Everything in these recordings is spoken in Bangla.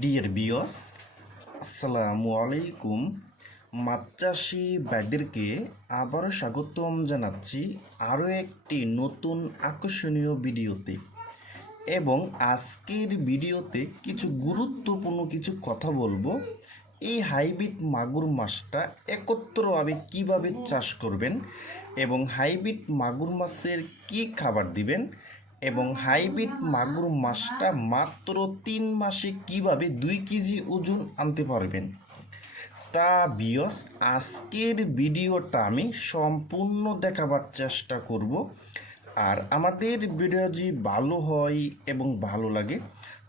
ডিয়ার বিয়স, আসসালামু আলাইকুম। মাছ চাষি ভাইদেরকে আবারও স্বাগতম জানাচ্ছি আরও একটি নতুন আকর্ষণীয় ভিডিওতে। এবং আজকের ভিডিওতে কিছু গুরুত্বপূর্ণ কিছু কথা বলবো। এই হাইব্রিড মাগুর মাছটা একত্রভাবে কিভাবে চাষ করবেন, এবং হাইব্রিড মাগুর মাছের কি খাবার দিবেন, এবং হাইব্রিড মাগুর মাছটা মাত্র 3 মাসে কিভাবে 2 কেজি ওজন আনতে পারবেন। তা বিয়স, আজকের ভিডিওটা আমি সম্পূর্ণ দেখাবার চেষ্টা করব। আর আমাদের ভিডিও যদি ভালো হয় এবং ভালো লাগে,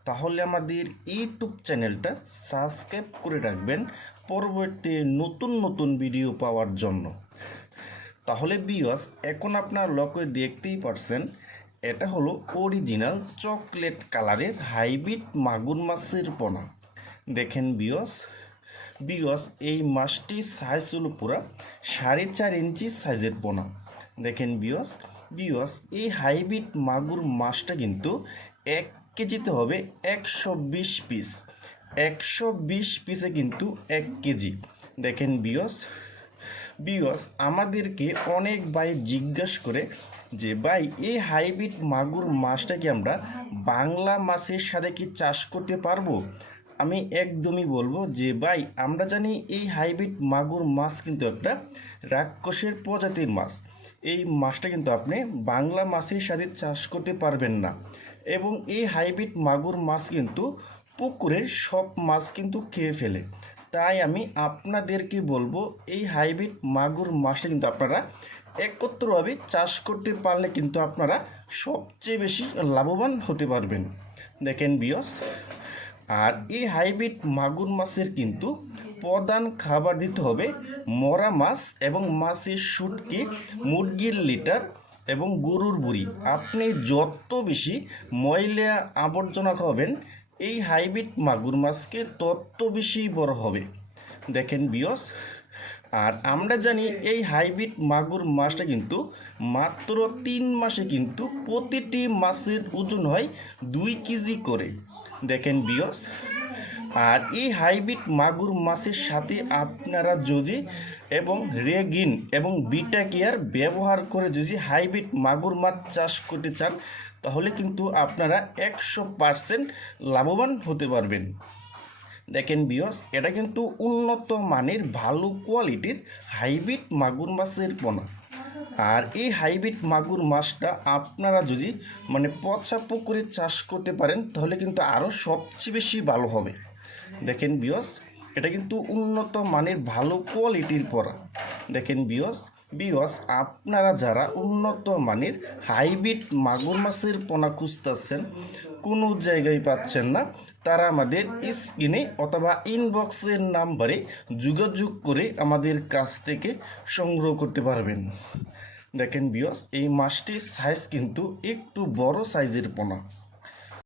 তাহলে আমাদের ইউটিউব চ্যানেলটা সাবস্ক্রাইব করে রাখবেন পরবর্তী নতুন নতুন ভিডিও পাওয়ার জন্য। তাহলে বিয়স, এখন আপনার লক্ষ্য দেখতেই পারছেন, এটা হলো অরিজিনাল চকলেট কালারের হাইব্রিড মাগুর মাছের পোনা। দেখেন বিয়স এই মাছটি সাইজ হলো পুরা 4.5 ইঞ্চি সাইজের পোনা। দেখেন বিয়স এই হাইব্রিড মাগুর মাছটা কিন্তু 1 কেজিতে হবে 120 পিস। 120 পিসে কিন্তু 1 কেজি। দেখেন বিয়স আমাদেরকে অনেক ভাই জিজ্ঞাসা করে যে ভাই, এই হাইব্রিড মাগুর মাছটা কি আমরা বাংলা মাছের সাথে কি চাষ করতে পারবো? আমি একদমই বলবো যে ভাই, আমরা জানি এই হাইব্রিড মাগুর মাছ কিন্তু একটা রাক্ষসের প্রজাতির মাছ। এই মাছটা কিন্তু আপনি বাংলা মাছের সাথে চাষ করতে পারবেন না। এবং এই হাইব্রিড মাগুর মাছ কিন্তু পুকুরের সব মাছ কিন্তু খেয়ে ফেলে। তাই আমি আপনাদেরকে বলবো, এই হাইব্রিড মাগুর মাছটা কিন্তু আপনারা একত্রভাবে চাষ করতে পারলে কিন্তু আপনারা সবচেয়ে বেশি লাভবান হতে পারবেন। দেখেন বিয়স, আর এই হাইব্রিড মাগুর মাছের কিন্তু প্রধান খাবার দিতে হবে মরা মাছ এবং মাছের শুটকি, মুরগির লিটার এবং গরুর বুড়ি। আপনি যত বেশি ময়লা আবর্জনা খাবেন এই হাইব্রিড মাগুর মাছকে তত বেশি বড় হবে। দেখেন বিয়স, আর আমরা জানি এই হাইব্রিড মাগুর মাছটা কিন্তু মাত্র 3 মাসে কিন্তু প্রতিটি মাছের ওজন হয় 2 কেজি করে। দেখেন বিয়স, আর এই হাইব্রিড মাগুর মাছের সাথে আপনারা যদি এবং রেগিন এবং বিটা কেয়ার ব্যবহার করে যদি হাইব্রিড মাগুর মাছ চাষ করতে চান, তাহলে কিন্তু আপনারা 100% লাভবান হতে পারবেন। দেখেন বিয়স, এটা কিন্তু উন্নত মানের ভালো কোয়ালিটির হাইব্রিড মাগুর মাছের পোনা। আর এই হাইব্রিড মাগুর মাছটা আপনারা যদি পচা পুকুরে চাষ করতে পারেন, তাহলে কিন্তু আরও সবচেয়ে বেশি ভালো হবে। দেখেন বিয়স, এটা কিন্তু উন্নত মানের ভালো কোয়ালিটির পোনা। দেখেন বিয়স আপনারা যারা উন্নত মানের হাইব্রিড মাগুর মাছের পোনা খুঁজতেছেন, কোনো জায়গায় পাচ্ছেন না, তারা আমাদের স্ক্রিনে অথবা ইনবক্সের নাম্বারে যোগাযোগ করে আমাদের কাছ থেকে সংগ্রহ করতে পারবেন। দেখেন বিয়স, এই মাছটির সাইজ কিন্তু একটু বড় সাইজের পোনা।